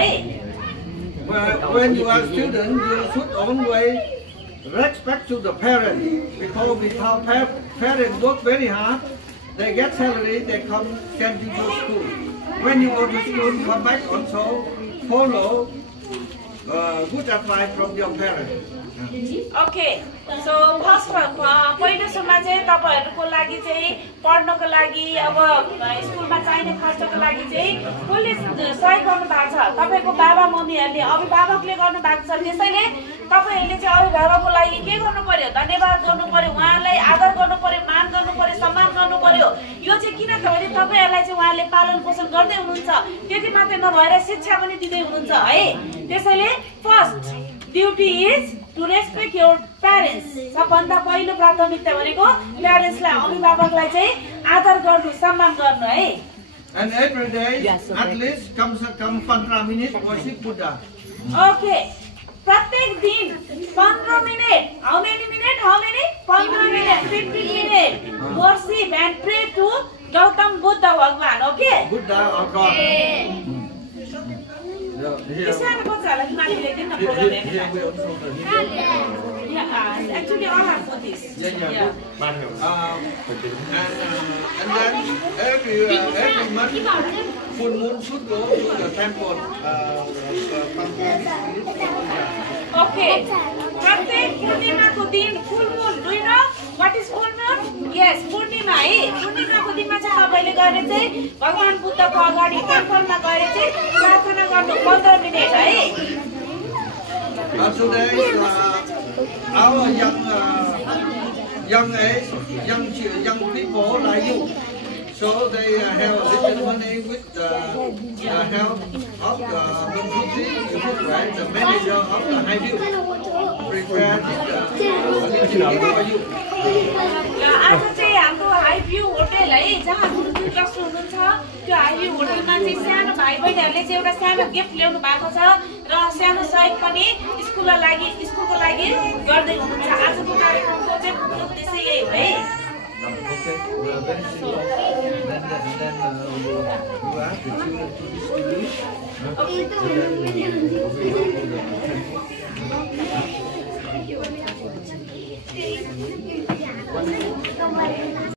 When you are student, you should always respect to the parents because without parents work very hard, they get salary, they can do to school. When you go to school, come back also follow good advice from your parents. Okay, so first पहिलो सुरुमा चाहिँ तपाईहरुको लागि चाहिँ पढ्नको लागि अब स्कुलमा चाहिने खर्चको लागि चाहिँ कसले सहयोग गर्नु भएको छ तपाईको बाबा मम्मीहरुले अभिभावकले गर्नु भएको छ त्यसैले तपाईहरुले चाहिँ अभिभावकको लागि के गर्नु पर्यो धन्यवाद गर्नु पर्यो उहाँलाई आदर गर्नु पर्यो मान गर्नु पर्यो सम्मान गर्नु पर्यो यो चाहिँ किन भने तपाईहरुलाई चाहिँ उहाँले पालन पोषण गर्दै हुनुहुन्छ त्यति मात्रै नभएर शिक्षा पनि दिदै हुनुहुन्छ है त्यसैले first duty is to respect your parents. सबभन्दा पहिलो प्राथमिकता भनेको प्यारेन्ट्सलाई अभिभावकलाई चाहिँ आदर गर्नु सम्मान गर्नु है And every day at least come 15 minutes worship Buddha. Okay. प्रत्येक दिन 15 minute how many 15 minutes 15 minutes worship and pray to Gautam Buddha भगवान okay Buddha or God. Actually, all are for this. Yeah. And then every month, full moon should go to the temple. Okay. प्रत्येक पूर्णिमाको दिन full moon. Do you know what is full moon? Yes, पूर्णिमा है. पूर्णिमाको दिनमा चाहिँ तपाईले गएर चाहिँ भगवान बुद्धको अगाडि टेम्पलमा गएर चाहिँ प्रार्थना गर्नु 15 मिनेट है. Today, our young people like you, so they have a little money with the help of the Munfuti, the manager of the Highview. Prepare this for you. आज चाहिँ हाम्रो हाइभ्यू होटल है जहाँ गुरुजी बस्नु हुनुहुन्छ त्यो हाइभ्यू होटलमा चाहिँ सानो भाइ बहिनीहरुले चाहिँ एउटा सानो गिफ्ट ल्याउनु भएको छ र सानो सहयोग पनि स्कुलको लागि गर्दै हुनुहुन्छ आजको कार्यक्रमको चाहिँ उद्देश्य यही हो है Okay, we are very soon. Then you ask the children to distribute. Okay.